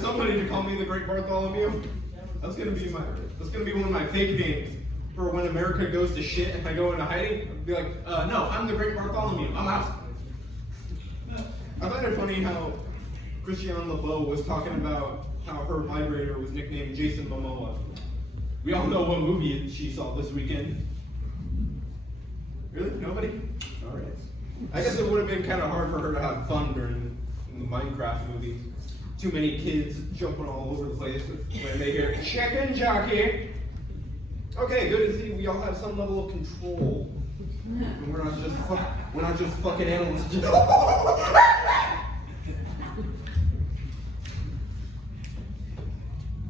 somebody to call me the Great Bartholomew. That's gonna be one of my fake names for when America goes to shit and I go into hiding. I'd be like, no, I'm the Great Bartholomew. I'm out. I find it funny how Christiane LeBeau was talking about how her vibrator was nicknamed Jason Momoa. We all know what movie she saw this weekend. Really? Nobody? Alright. I guess it would have been kind of hard for her to have fun during the Minecraft movie. Too many kids jumping all over the place when they hear chicken jockey. Okay, good to see we all have some level of control. And we're not just fucking animals.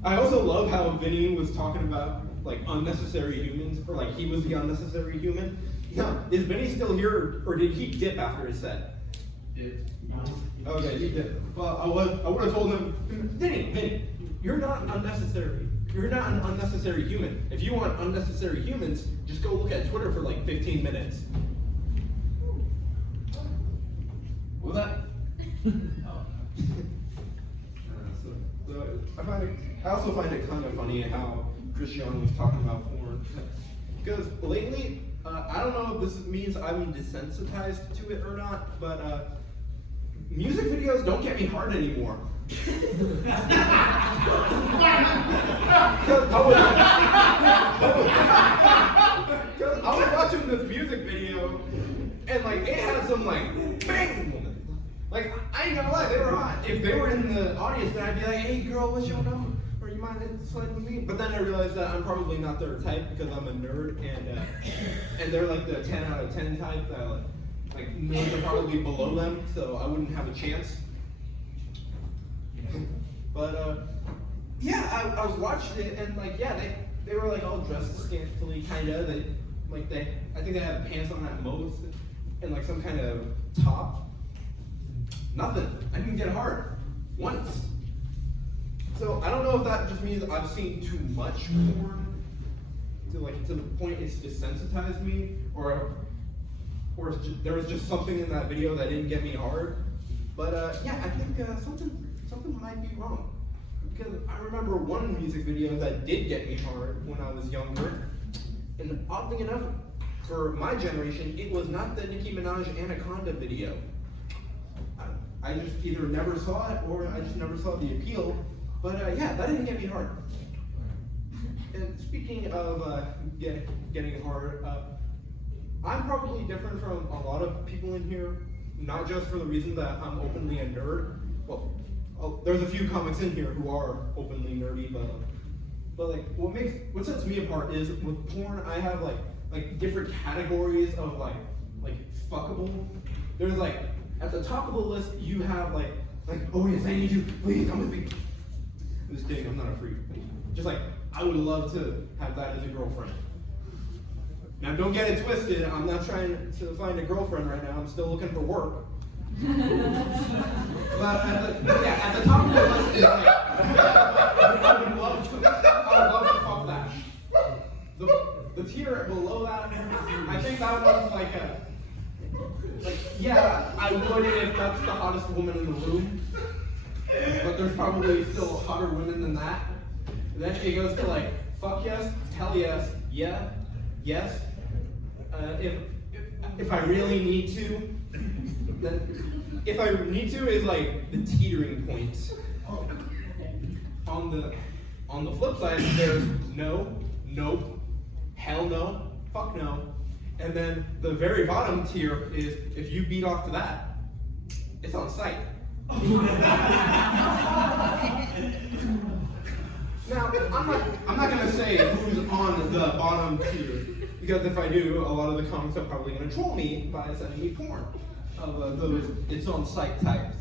I also love how Vinny was talking about like unnecessary humans, or like he was the unnecessary human. Now, is Vinny still here, or did he dip after his set? Did. Okay, he did. Well, I would have told him, Vinny, you're not unnecessary. You're not an unnecessary human. If you want unnecessary humans, just go look at Twitter for like 15 minutes. What was that? I also find it kind of funny how Christiane was talking about porn. Because lately, I don't know if this means I'm desensitized to it or not, but music videos don't get me hard anymore. I was watching this music video, and like it had some like bang. Like I ain't gonna lie, they were hot. If they were in the audience, then I'd be like, "Hey girl, what's your number? Or you mind sliding with me?" But then I realized that I'm probably not their type because I'm a nerd, and they're like the 10 out of 10 type that like nerds are probably below them, so I wouldn't have a chance. But yeah, I was watching it, and like yeah, they were like all dressed scantily, kinda. I think they had pants on at most, and like some kind of top. Nothing. I didn't get hard once. So I don't know if that just means I've seen too much porn to the point it's desensitized me, or there was just something in that video that didn't get me hard. But yeah, I think something might be wrong, because I remember one music video that did get me hard when I was younger, and oddly enough, for my generation, it was not the Nicki Minaj Anaconda video. I just either never saw it or I just never saw the appeal. But yeah, that didn't get me hard. And speaking of getting hard, I'm probably different from a lot of people in here, not just for the reason that I'm openly a nerd. Well, there's a few comics in here who are openly nerdy, but like what sets me apart is with porn, I have like different categories of like fuckable. There's like at the top of the list, you have like, oh yes, I need you, please come with me. I'm just kidding, I'm not a freak. Just like, I would love to have that as a girlfriend. Now don't get it twisted, I'm not trying to find a girlfriend right now, I'm still looking for work. But at the top of the list is like, I would love to fuck that. The tier below that, I think that one's like yeah, I would if that's the hottest woman in the room. But there's probably still hotter women than that. And then it goes to like, fuck yes, hell yes, yeah, yes. If I really need to, then if I need to is like the teetering point. On the flip side, there's no, nope, hell no, fuck no. And then the very bottom tier is if you beat off to that, it's on site. Now, I'm not gonna say who's on the bottom tier, because if I do, a lot of the comics are probably gonna troll me by sending me porn of those it's on site types.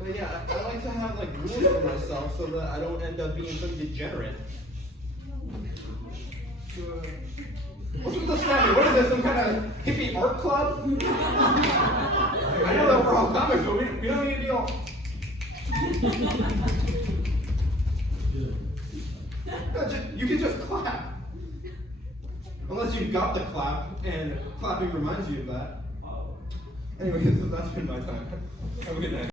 But yeah, I like to have like rules for myself so that I don't end up being some degenerate. What's with the slamming? What is this, some kind of hippie art club? I know that we're all comics, but we don't need to be all... You can just clap. Unless you've got the clap, and clapping reminds you of that. Anyway, that's been my time. Have a good night.